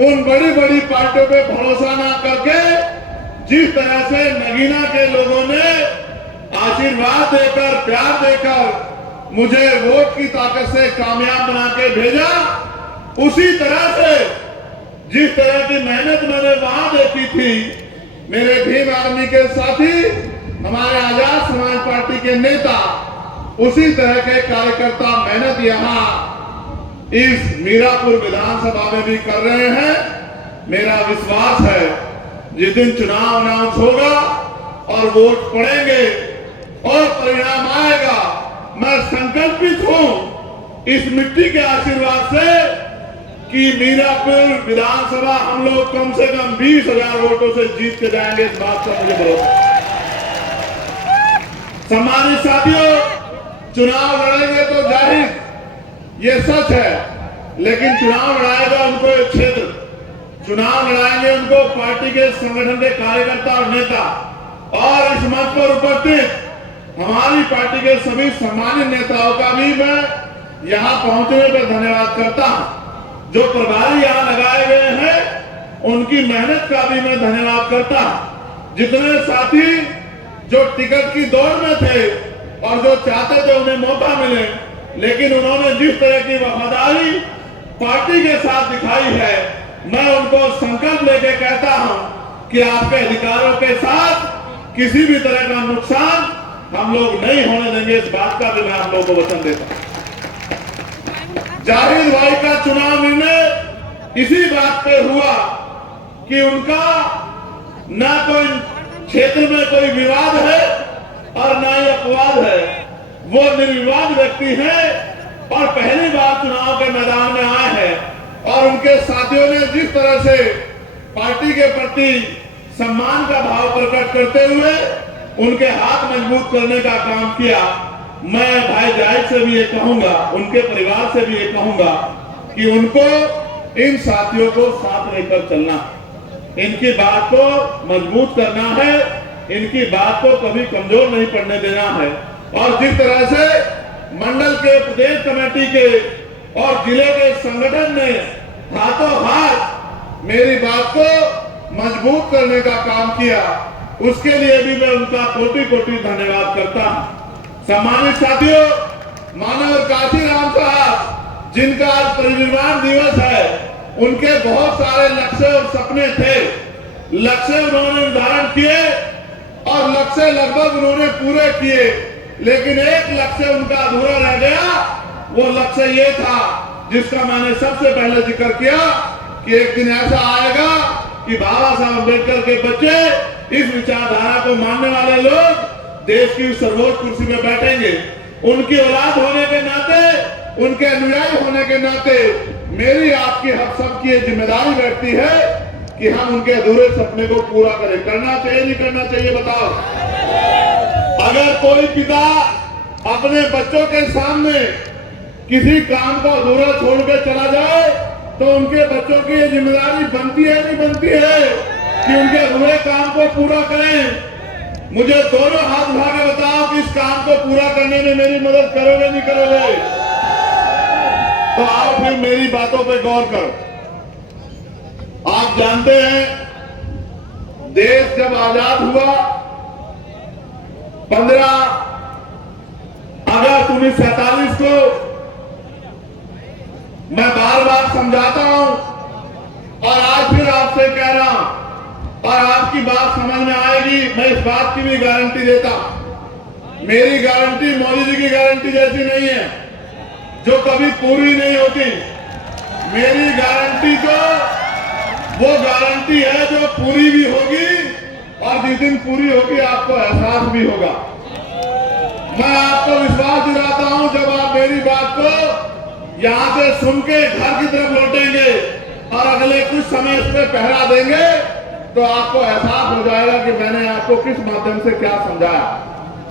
उन बड़ी बड़ी पार्टियों पे भरोसा ना करके जिस तरह से नगीना के लोगों ने आशीर्वाद देकर, प्यार देकर मुझे वोट की ताकत से कामयाब बना के भेजा, उसी तरह से जिस तरह की मेहनत मैंने वहां देखी थी, मेरे भीम आर्मी के साथी, हमारे आजाद समाज पार्टी के नेता, उसी तरह के कार्यकर्ता मेहनत यहाँ इस मीरापुर विधानसभा में भी कर रहे हैं। मेरा विश्वास है जिस दिन चुनाव अनाउंस होगा और वोट पड़ेंगे और परिणाम आएगा, मैं संकल्पित हूं इस मिट्टी के आशीर्वाद से कि मीरापुर विधानसभा हम लोग कम से कम 20,000 वोटों से जीत के जाएंगे। इस बात का मुझे भरोसा। सम्मानित साथियों, चुनाव लड़ेंगे तो जाहिर ये सच है, लेकिन चुनाव लड़ाएगा उनको एक क्षेत्र, चुनाव लड़ाएंगे उनको पार्टी के संगठन के कार्यकर्ता और नेता। और इस मंच पर उपस्थित हमारी पार्टी के सभी सम्मानित नेताओं का भी मैं यहां पहुंचने पर धन्यवाद करता हूं। जो प्रभारी यहां लगाए गए हैं उनकी मेहनत का भी मैं धन्यवाद करता हूं। जितने साथी जो टिकट की दौड़ में थे और जो चाहते थे उन्हें मौका मिले, लेकिन उन्होंने जिस तरह की वफादारी पार्टी के साथ दिखाई है, मैं उनको संकल्प लेके कहता हूं कि आपके अधिकारों के साथ किसी भी तरह का नुकसान हम लोग नहीं होने देंगे। इस बात का भी मैं आप लोगों को वचन देता हूं। जाहिद भाई का चुनाव निर्णय इसी बात पे हुआ कि उनका ना कोई क्षेत्र में कोई विवाद है और ना ही अपवाद है। वो निर्विवाद व्यक्ति हैं और पहली बार चुनाव के मैदान में आए हैं और उनके साथियों ने जिस तरह से पार्टी के प्रति सम्मान का भाव प्रकट करते हुए उनके हाथ मजबूत करने का काम किया। मैं भाई जाहिद से भी ये कहूंगा, उनके परिवार से भी ये कहूंगा कि उनको इन साथियों को साथ लेकर चलना, इनकी बात को मजबूत करना है, इनकी बात को कभी कमजोर नहीं पड़ने देना है। और जिस तरह से मंडल के, प्रदेश कमेटी के और जिले के संगठन ने हाथों हाथ मेरी बात को मजबूत करने का काम किया, उसके लिए भी मैं उनका कोटि कोटि धन्यवाद करता हूं। सम्मानित साथियों, मानव काशीराम साहब जिनका आज परिनिर्वाण दिवस है, उनके बहुत सारे लक्ष्य और सपने थे। लक्ष्य उन्होंने निर्धारण किए और लक्ष्य लगभग उन्होंने पूरे किए, लेकिन एक लक्ष्य उनका अधूरा रह गया। वो लक्ष्य ये था जिसका मैंने सबसे पहले जिक्र किया कि एक दिन ऐसा आएगा कि बाबा साहब अम्बेडकर के बच्चे, इस विचारधारा को मानने वाले लोग देश की सर्वोच्च कुर्सी में बैठेंगे। उनकी औलाद होने के नाते, उनके अनुयायी होने के नाते मेरी, आपकी, हम सबकी ये जिम्मेदारी बैठती है कि हम उनके अधूरे सपने को पूरा करें। करना चाहिए नहीं करना चाहिए बताओ? अगर कोई पिता अपने बच्चों के सामने किसी काम को अधूरा छोड़ के चला जाए तो उनके बच्चों की ये जिम्मेदारी बनती है नहीं बनती है कि उनके अधूरे काम को पूरा करें। मुझे दोनों हाथ उठा के बताओ कि इस काम को पूरा करने में मेरी मदद करोगे नहीं करोगे? तो आओ फिर मेरी बातों पे गौर करो। आप जानते हैं देश जब आजाद हुआ 15 अगस्त 1947 को, मैं बार बार समझाता हूं और आज फिर आपसे कह रहा हूं और आपकी बात समझ में आएगी। मैं इस बात की भी गारंटी देता हूं। मेरी गारंटी मोदी जी की गारंटी जैसी नहीं है जो कभी पूरी नहीं होती। मेरी गारंटी तो वो गारंटी है जो पूरी भी होगी और जिस दिन पूरी होगी आपको एहसास भी होगा। मैं आपको विश्वास दिलाता हूं, जब आप मेरी बात को यहां से सुन के घर की तरफ लौटेंगे और अगले कुछ समय इस पे पहरा देंगे तो आपको एहसास हो जाएगा कि मैंने आपको किस माध्यम से क्या समझाया।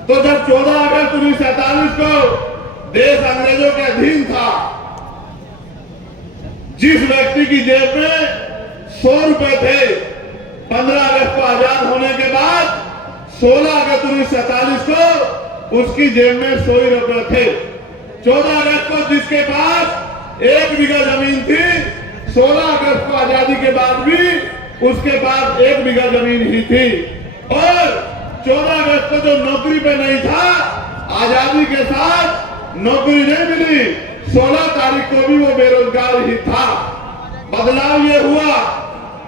तो जब 14 अगस्त 1947 को देश अंग्रेजों के अधीन था, जिस व्यक्ति की जेब में 100 रुपए थे, 15 अगस्त को आजाद होने के बाद 16 अगस्त 1947 को उसकी जेब में 100 रुपए थे। 14 अगस्त को जिसके पास 1 बीघा जमीन थी, 16 अगस्त को आजादी के बाद भी उसके बाद 1 बीघा जमीन ही थी और 14 अगस्त को जो नौकरी पे नहीं था, आजादी के साथ नौकरी नहीं मिली, 16 तारीख को भी वो बेरोजगार ही था। बदलाव ये हुआ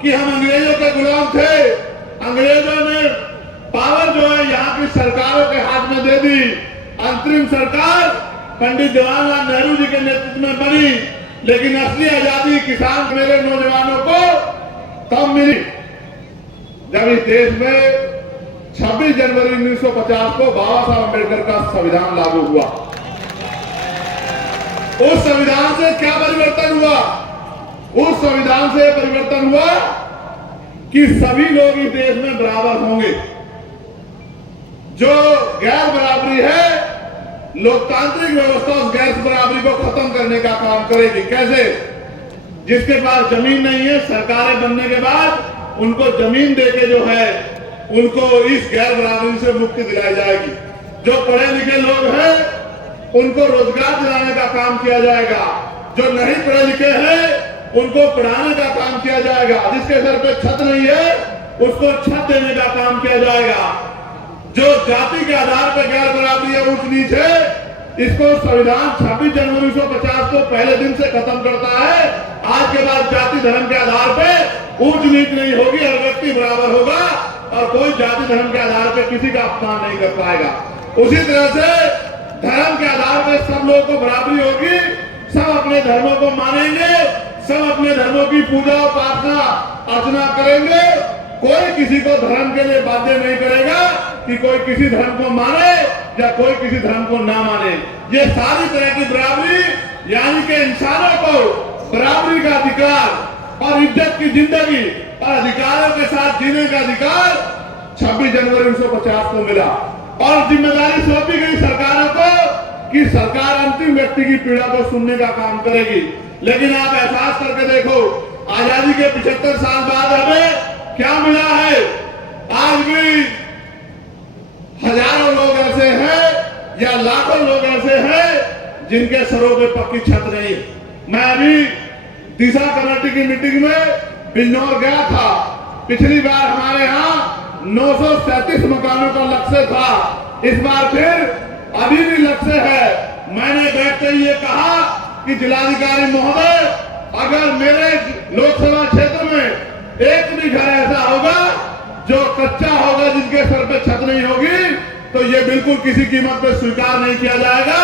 कि हम अंग्रेजों के गुलाम थे, अंग्रेजों ने पावर जो है यहाँ की सरकारों के हाथ में दे दी। अंतरिम सरकार पंडित जवाहरलाल नेहरू जी के नेतृत्व में बनी, लेकिन असली आजादी किसान मेरे नौजवानों को तब मिली जब इस देश में 26 जनवरी 1950 को बाबा साहब अम्बेडकर का संविधान लागू हुआ। उस संविधान से क्या परिवर्तन हुआ? उस संविधान से परिवर्तन हुआ कि सभी लोग इस देश में बराबर होंगे। जो गैर बराबरी है, लोकतांत्रिक व्यवस्था उस गैर बराबरी को खत्म करने का काम करेगी। कैसे? जिसके पास जमीन नहीं है, सरकारें बनने के बाद उनको जमीन देके जो है उनको इस गैर बराबरी से मुक्ति दिलाई जाएगी। जो पढ़े लिखे लोग हैं उनको रोजगार दिलाने का काम किया जाएगा। जो नहीं पढ़े लिखे हैं उनको पढ़ाने का काम किया जाएगा। जिसके सर पे छत नहीं है उसको छत देने का काम किया जाएगा। जो जाति के आधार पर गैर बराबरी है, ऊंच नीच है, इसको संविधान 26 जनवरी 1950 को पहले दिन से खत्म करता है। आज के बाद जाति धर्म के आधार पे ऊंच नीच नहीं होगी, हर व्यक्ति बराबर होगा और कोई जाति धर्म के आधार पे किसी का अपमान नहीं कर पाएगा। उसी तरह से धर्म के आधार पे सब लोगों को बराबरी होगी, सब अपने धर्मों को मानेंगे, सब अपने धर्मों की पूजा उपासना अर्चना करेंगे। कोई किसी को धर्म के लिए बाध्य नहीं करेगा कि कोई किसी धर्म को माने या कोई किसी धर्म को ना माने। ये सारी तरह की बराबरी, यानी कि इंसानों को बराबरी का अधिकार और इज्जत की जिंदगी और अधिकारों के साथ जीने का अधिकार 26 जनवरी 1950 को मिला। और जिम्मेदारी सौंपी गई सरकारों को कि सरकार अंतिम व्यक्ति की पीड़ा को सुनने का काम करेगी। लेकिन आप एहसास करके देखो, आजादी के 75 साल बाद हमें क्या मिला है? आज भी हजारों लोग ऐसे हैं या लाखों लोग ऐसे हैं जिनके सरों पे पक्की छत नहीं। मैं अभी दिशा कमेटी की मीटिंग में बिजनौर गया था। पिछली बार हमारे यहाँ 937 मकानों का लक्ष्य था, इस बार फिर अभी भी लक्ष्य है। मैंने बैठते ही ये कहा कि जिलाधिकारी महोदय, अगर मेरे लोकसभा क्षेत्र में एक भी घर ऐसा होगा जो कच्चा होगा, जिनके सर पे छत नहीं होगी, तो ये बिल्कुल किसी कीमत पे स्वीकार नहीं किया जाएगा।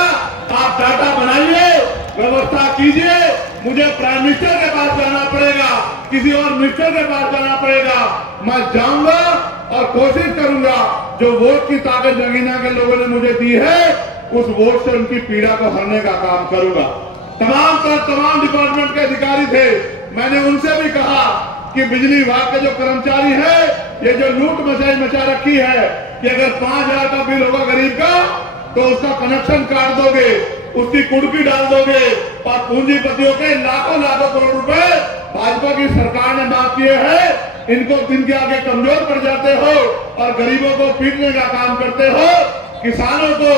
आप डाटा बनाइए, व्यवस्था कीजिए। मुझे प्राइम मिनिस्टर के पास जाना पड़ेगा, किसी और मिनिस्टर के पास जाना पड़ेगा, मैं जाऊंगा और कोशिश करूंगा जो वोट की ताकत जगीना के लोगों ने मुझे दी है, उस वोट से उनकी पीड़ा को हरने का काम करूंगा। तमाम डिपार्टमेंट के अधिकारी थे, मैंने उनसे भी कहा कि बिजली विभाग के जो कर्मचारी है, ये जो लूट मचा रखी है कि अगर 5,000 का बिल होगा गरीब का तो उसका कनेक्शन काट दोगे, उसकी कुर्की डाल दोगे और पूंजीपतियों के लाखों करोड़ रुपए भाजपा की सरकार ने माफ किए हैं। इनको दिन के आगे कमजोर पड़ जाते हो और गरीबों को पीटने का काम करते हो। किसानों को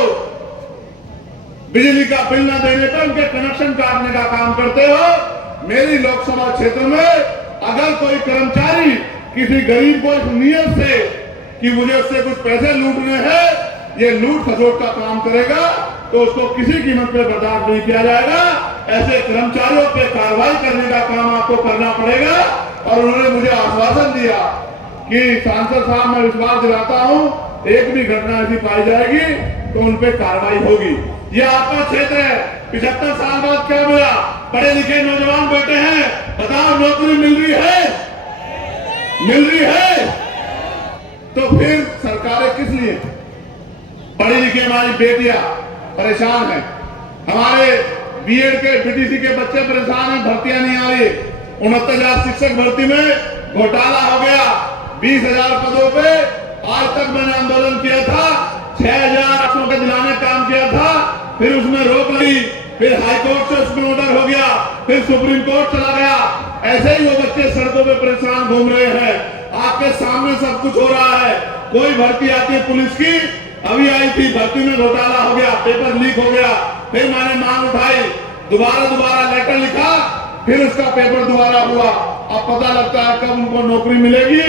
बिजली का बिल न देने पर उनके कनेक्शन काटने का काम करते हो। मेरी लोकसभा क्षेत्र में अगर कोई कर्मचारी किसी गरीब को इस नियत से कि मुझे उससे कुछ पैसे लूटने हैं, ये लूट खसोट का काम करेगा तो उसको किसी कीमत पे बर्दाश्त नहीं किया जाएगा। ऐसे कर्मचारियों पे कार्रवाई करने का काम आपको करना पड़ेगा। और उन्होंने मुझे आश्वासन दिया कि सांसद साहब, मैं विश्वास दिलाता हूं, एक भी घटना ऐसी पाई जाएगी तो उन पे कार्रवाई होगी। ये आपका क्षेत्र है। 75 साल बाद क्या मिला? पढ़े लिखे नौजवान बैठे हैं, बताओ नौकरी मिल रही है? मिल रही है? तो फिर सरकारें किस लिए? पढ़ी लिखी हमारी बेटियां परेशान हैं, हमारे बीएड के बीटीसी के बच्चे परेशान हैं, भर्तियां नहीं आ रही। 69,000 शिक्षक भर्ती में घोटाला हो गया। 20,000 पदों पे आज तक मैंने आंदोलन किया था, 6,000 आठों के दिलाने काम किया था, फिर उसमें रोक ली, फिर हाईकोर्ट से उसमें ऑर्डर हो गया, फिर सुप्रीम कोर्ट चला गया। ऐसे ही वो बच्चे सड़कों पे परेशान घूम रहे हैं। आपके सामने सब कुछ हो रहा है। कोई भर्ती आती है पुलिस की, अभी आई थी, भर्ती में घोटाला हो गया, पेपर लीक हो गया, फिर मैंने मांग उठाई, दोबारा लेटर लिखा, फिर उसका पेपर दोबारा हुआ, अब पता लगता है कब उनको नौकरी मिलेगी।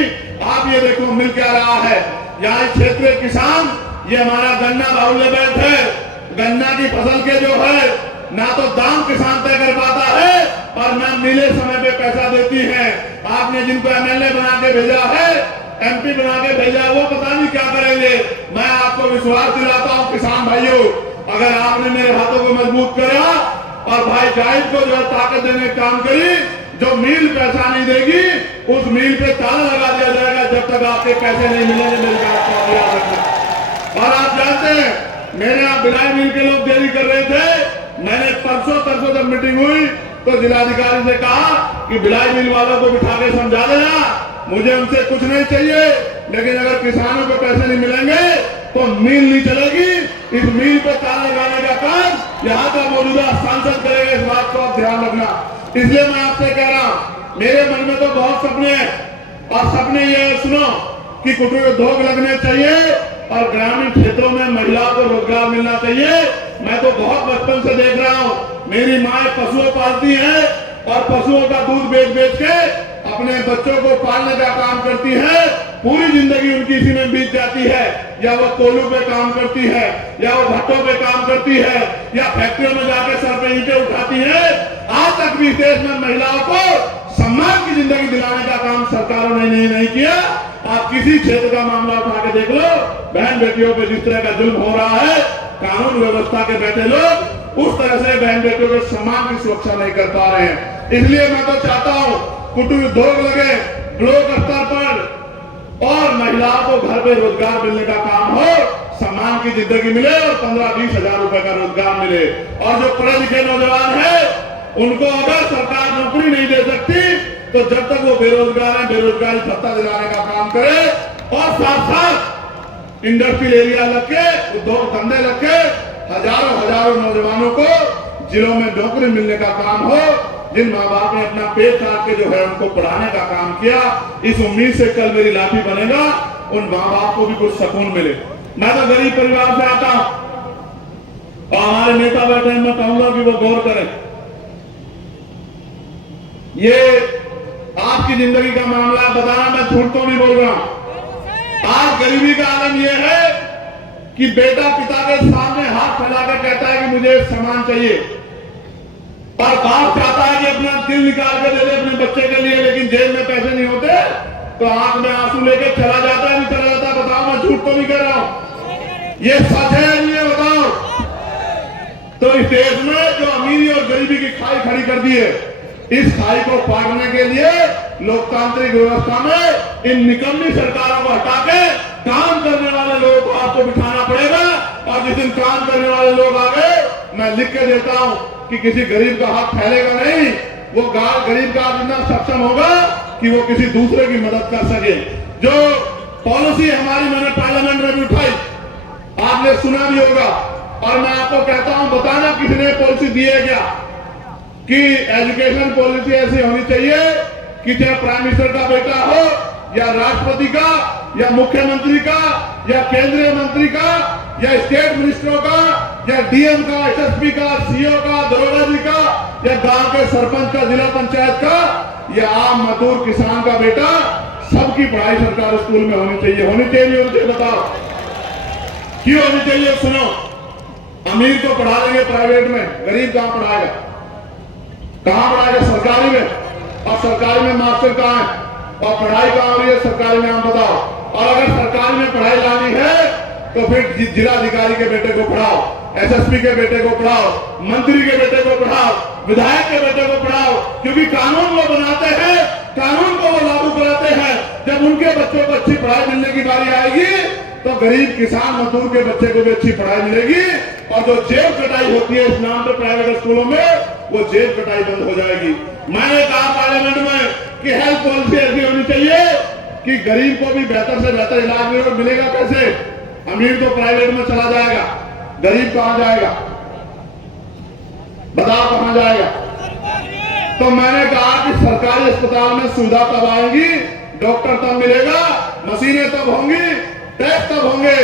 आप ये देखो मिल क्या रहा है, यहाँ क्षेत्रीय किसान, ये हमारा गन्ना बाहुल्य बेल्ट है, गन्ना की फसल के जो है ना तो दाम किसान तय कर पाता है और ना मिले समय पे पैसा देती है। आपने जिनको एमएलए बना के भेजा है, एमपी बना के भेजा है, वो पता नहीं क्या करेंगे। मैं आपको विश्वास दिलाता हूँ किसान भाइयों, अगर आपने मेरे हाथों को मजबूत करा और भाई जाहिद को जो है ताकत देने का काम करी, जो मिल पैसा नहीं देगी उस मिल पे ताला लगा दिया जाएगा जब तक आपके पैसे नहीं मिलेंगे। मेरी बात को याद रखना। और आप जानते हैं मेरे यहाँ भिलाई मिल के लोग देरी कर रहे थे, मैंने परसों जब मीटिंग हुई तो जिलाधिकारी से कहा कि भिलाई मिल वालों को बिठा के समझा देना, मुझे उनसे कुछ नहीं चाहिए, लेकिन अगर किसानों को पैसे नहीं मिलेंगे तो मिल नहीं चलेगी। इस मिल पे ताला लगाने का काम यहाँ का मौजूदा सांसद करेगा, इस बात को आप ध्यान रखना। इसलिए मैं आपसे कह रहा हूँ, मेरे मन में तो बहुत सपने हैं और सपने ये सुनो कि कुटीर उद्योग लगने चाहिए और ग्रामीण क्षेत्रों में महिलाओं को रोजगार मिलना चाहिए। मैं तो बहुत बचपन से देख रहा हूँ, मेरी माँ पशुओं पालती है और पशुओं का दूध बेच बेच के अपने बच्चों को पालने का काम करती है। पूरी जिंदगी उनकी इसी में बीत जाती है, या वो कोल्हू पे काम करती है, या वो भट्टों पे काम करती है, या फैक्ट्रियों में जाकर सर पे ईंटें उठाती है। आज तक भी देश में महिलाओं को सम्मान की जिंदगी दिलाने का काम सरकारों ने नहीं किया। आप किसी क्षेत्र का मामला उठा के देख लो, बहन बेटियों पे जिस तरह का जुल्म हो रहा है, कानून व्यवस्था के बैठे लोग उस तरह से बहन बेटियों के सम्मान की सुरक्षा नहीं कर पा रहे हैं। इसलिए मैं तो चाहता हूँ कुटीर उद्योग लगे ब्लॉक स्तर पर और महिलाओं को घर पे रोजगार मिलने का काम हो, सम्मान की जिंदगी मिले और 15-20 हजार रुपए का रोजगार मिले। और जो पढ़े लिखे नौजवान है उनको अगर सरकार नौकरी नहीं दे सकती तो जब तक वो बेरोजगार है बेरोजगारी भत्ता दिलाने का काम करे और साथ साथ इंडस्ट्रियल एरिया लग के उद्योग धंधे लग के हजारों नौजवानों को जिलों में नौकरी मिलने का काम हो। जिन माँ बाप ने अपना पेट काट के जो है उनको पढ़ाने का काम किया, इस उम्मीद से कल मेरी लाठी बनेगा, उन माँ बाप को भी कुछ सुकून मिले। मैं तो गरीब परिवार से आता हूं और हमारे नेता बैठे हैं, मैं कहूंगा कि वो गौर करें। ये आपकी जिंदगी का मामला है, बताना मैं झूठ तो नहीं बोल रहा हूं। आज गरीबी का आलम यह है कि बेटा पिता के सामने हाथ फैलाकर कहता है कि मुझे सामान चाहिए, और बाप चाहता है कि अपना दिल निकाल के दे दे अपने बच्चे के लिए, लेकिन जेब में पैसे नहीं होते तो आंख में आंसू लेके चला जाता है, नहीं चला जाता। बताओ, मैं झूठ तो नहीं कह रहा हूं, ये सच है नहीं है, बताओ। तो इस देश में जो अमीरी और गरीबी की खाई खड़ी कर दी है, इस खाई को पाटने के लिए लोकतांत्रिक व्यवस्था में इन निकम्मी सरकारों को हटा के काम करने वाले लोगों को आपको बिठाना पड़ेगा। और जिस दिन काम करने वाले लोग आ गए, मैं लिख के देता हूं कि किसी गरीब का हाथ फैलेगा नहीं, वो गरीब का इतना सक्षम होगा कि वो किसी दूसरे की मदद कर सके। जो पॉलिसी हमारी मैंने पार्लियामेंट में भी उठाई, आपने सुना भी होगा, और मैं आपको कहता हूं, बताना किसने पॉलिसी दी है क्या, कि एजुकेशन पॉलिसी ऐसी होनी चाहिए कि चाहे प्राइम मिनिस्टर का बेटा हो या राष्ट्रपति का या मुख्यमंत्री का या केंद्रीय मंत्री का या स्टेट मिनिस्टरों का या डीएम का, एसएसपी का, सीओ का, दरोगा जी का या गांव के सरपंच का, जिला पंचायत का या आम मजदूर किसान का बेटा, सबकी पढ़ाई सरकारी स्कूल में होनी चाहिए। होनी चाहिए, बताओ क्यों होनी चाहिए? सुनो, अमीर को पढ़ा देंगे प्राइवेट में, गरीब कहां पढ़ाएगा? कहां पढ़ाएगा? सरकारी में। और सरकारी में मास्टर कहां है और पढ़ाई कहां हो रही है? सरकारी में। आप बताओ। और अगर सरकारी में पढ़ाई लानी है तो फिर जिलाधिकारी के बेटे को पढ़ाओ, एसएसपी के बेटे को पढ़ाओ, मंत्री के बेटे को पढ़ाओ, विधायक के बेटे को पढ़ाओ, क्योंकि कानून वो बनाते हैं, कानून को वो लागू कराते हैं। जब उनके बच्चों को अच्छी पढ़ाई मिलने की बारी आएगी तो गरीब किसान मजदूर के बच्चे को भी अच्छी पढ़ाई मिलेगी। और जो जेब कटाई होती है इस नाम पर प्राइवेट स्कूलों में, वो जेब कटाई बंद हो जाएगी। मैंने कहा पार्लियामेंट में कि हेल्थ पॉलिसी ऐसी होनी चाहिए कि गरीब को भी बेहतर से बेहतर इलाज मिलेगा। कैसे? अमीर तो प्राइवेट में चला जाएगा, गरीब कहां जाएगा? बताओ कहां जाएगा? तो मैंने कहा कि सरकारी अस्पताल में सुविधा तब आएगी, डॉक्टर तब मिलेगा, मशीनें तब होंगी, टेस्ट तब होंगे,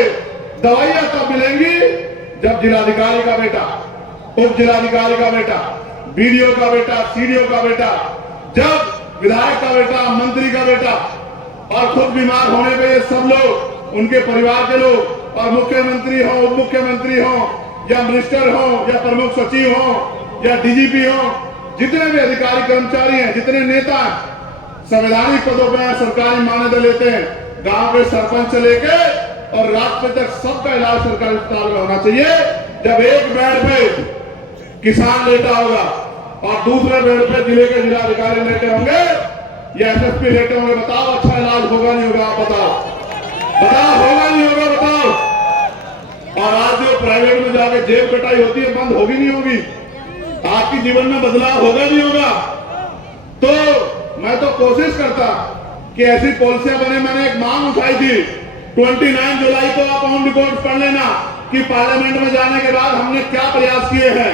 दवाइयां तब मिलेंगी जब जिलाधिकारी का बेटा, उप जिलाधिकारी का बेटा, बीडीओ का बेटा, सीडीओ का बेटा, जब विधायक का बेटा, मंत्री का बेटा और खुद बीमार होने पे ये सब लोग, उनके परिवार के लोग, और मुख्यमंत्री हो, उप मुख्यमंत्री हो, या मिनिस्टर हो, या प्रमुख सचिव हो, या डीजीपी हो, जितने भी अधिकारी कर्मचारी हैं, जितने नेता संवैधानिक पदों पर सरकारी मान्यता लेते हैं, गांव के सरपंच से लेके और राष्ट्र तक सबका इलाज सरकारी अस्पताल में होना चाहिए। जब एक बेड पे किसान लेटा होगा और दूसरे बेड पे जिले के जिलाधिकारी लेटे होंगे या एसएसपी लेटे होंगे, बताओ अच्छा इलाज होगा नहीं होगा? आप बताओ, बताओ होगा नहीं होगा? बताओ। और आज जो प्राइवेट में जाके जेब कटाई होती है, बंद होगी नहीं होगी? आपके जीवन में बदलाव होगा नहीं होगा? तो मैं तो कोशिश करता कि ऐसी पॉलिसियां बने। मैंने एक मांग उठाई थी 29 जुलाई को, आप ऑन रिकॉर्ड पढ़ लेना कि पार्लियामेंट में जाने के बाद हमने क्या प्रयास किए हैं।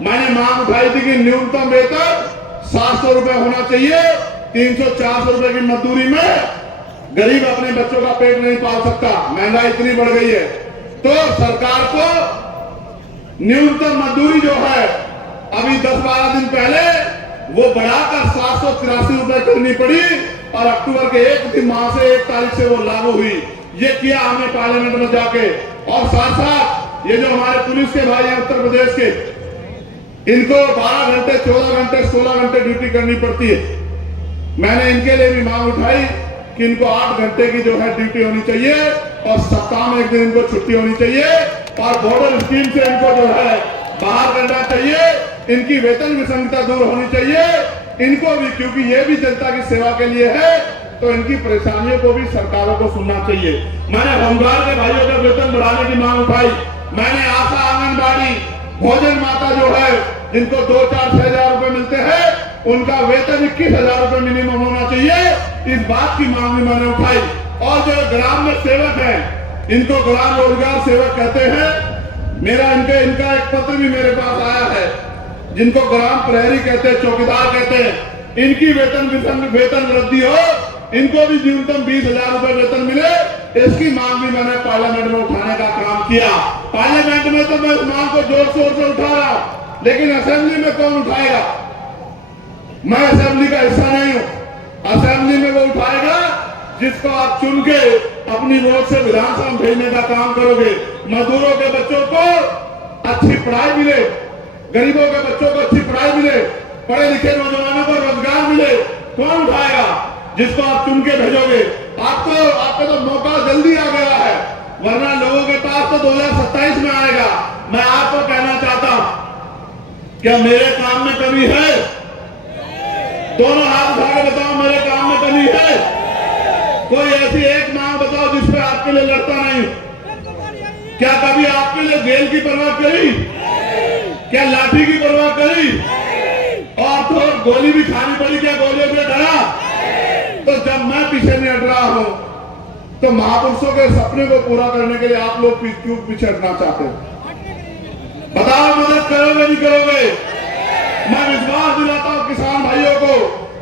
मैंने मांग उठाई थी कि न्यूनतम वेतन 700 रुपए होना चाहिए। 300-400 रुपए की मजदूरी में गरीब अपने बच्चों का पेट नहीं पाल सकता, महंगाई इतनी बढ़ गई है। तो सरकार को न्यूनतम मजदूरी जो है अभी 10-12 दिन पहले वो बढ़ाकर 783 रुपए करनी पड़ी और अक्टूबर के 1 माह से 1 तारीख से वो लागू हुई। ये किया हमने पार्लियामेंट में जाके। और साथ साथ ये जो हमारे पुलिस के भाई हैं उत्तर प्रदेश के, इनको 12 घंटे, 14 घंटे, 16 घंटे ड्यूटी करनी पड़ती है। मैंने इनके लिए भी मांग उठाई कि इनको 8 घंटे की जो है ड्यूटी होनी चाहिए और सप्ताह में 1 दिन इनको छुट्टी होनी चाहिए और बॉर्डर स्कीम से इनको जो है बाहर करना चाहिए। इनकी वेतन विसंगता दूर होनी चाहिए इनको भी, क्योंकि ये भी जनता की सेवा के लिए है, तो इनकी परेशानियों को भी सरकारों को सुनना चाहिए। मैंने होमगार्ड के भाइयों का वेतन बढ़ाने की मांग उठाई। मैंने आशा, आंगनबाड़ी, भोजन माता जो है जिनको 2-4-6 हजार रुपए मिलते हैं, उनका वेतन 21,000 रुपए मिनिमम होना चाहिए। इस बात की मांग भी मैंने उठाई। और जो ग्राम में सेवक है, इनको ग्राम रोजगार सेवक कहते हैं। इनका एक पत्र भी मेरे पास आया है, जिनको ग्राम प्रहरी कहते हैं, चौकीदार कहते हैं। इनकी वेतन वृद्धि हो, इनको भी न्यूनतम 20,000 रुपए वेतन मिले, इसकी मांग भी मैंने पार्लियामेंट में उठाने का काम किया। पार्लियामेंट में तो मैं इस मांग को जोर शोर से उठा रहा हूं, लेकिन असेंबली में कौन उठाएगा? मैं असेंबली का हिस्सा नहीं हूं। असेंबली में वो उठाएगा जिसको आप चुन के अपनी वोट से विधानसभा में भेजने का काम करोगे। मजदूरों के बच्चों को अच्छी पढ़ाई मिले, गरीबों के बच्चों को अच्छी पढ़ाई मिले, पढ़े लिखे नौजवानों को रोजगार मिले, कौन उठाएगा? जिसको आप चुन के भेजोगे। आपको तो मौका जल्दी आ गया है, वरना लोगों के पास तो 2027 में आएगा। मैं आपको कहना चाहता हूं, क्या मेरे काम में कमी है? दोनों हाथ उठा के बताओ, मेरे काम में कमी है? कोई ऐसी एक मांग बताओ जिस पे आपके लिए लड़ता नहीं। क्या कभी आपके लिए जेल की परवाह करी? क्या लाठी की परवाह करी? और तो गोली भी खानी पड़ी, क्या गोलियों पे डरा? तो जब मैं पीछे नहीं हट रहा हूं, तो महापुरुषों के सपने को पूरा करने के लिए आप लोग क्यों पीछे हटना चाहते हो? बताओ, मदद करोगे नहीं करोगे? मैं विश्वास दिलाता हूं किसान भाइयों को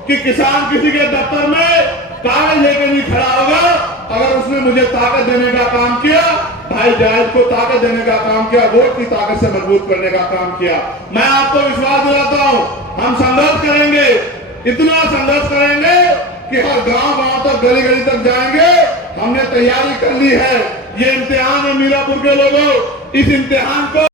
कि किसान किसी के दफ्तर में कागज लेकर नहीं खड़ा होगा। अगर उसने मुझे ताकत देने का काम किया, भाई जायद को ताकत देने का काम किया, वोट की ताकत से मजबूत करने का काम किया, मैं आपको विश्वास दिलाता हूं हम संघर्ष करेंगे, इतना संघर्ष करेंगे कि हर गांव तक, गली गली तक जाएंगे। हमने तैयारी कर ली है। ये इम्तिहान है मीरापुर के लोगों, इस इम्तिहान को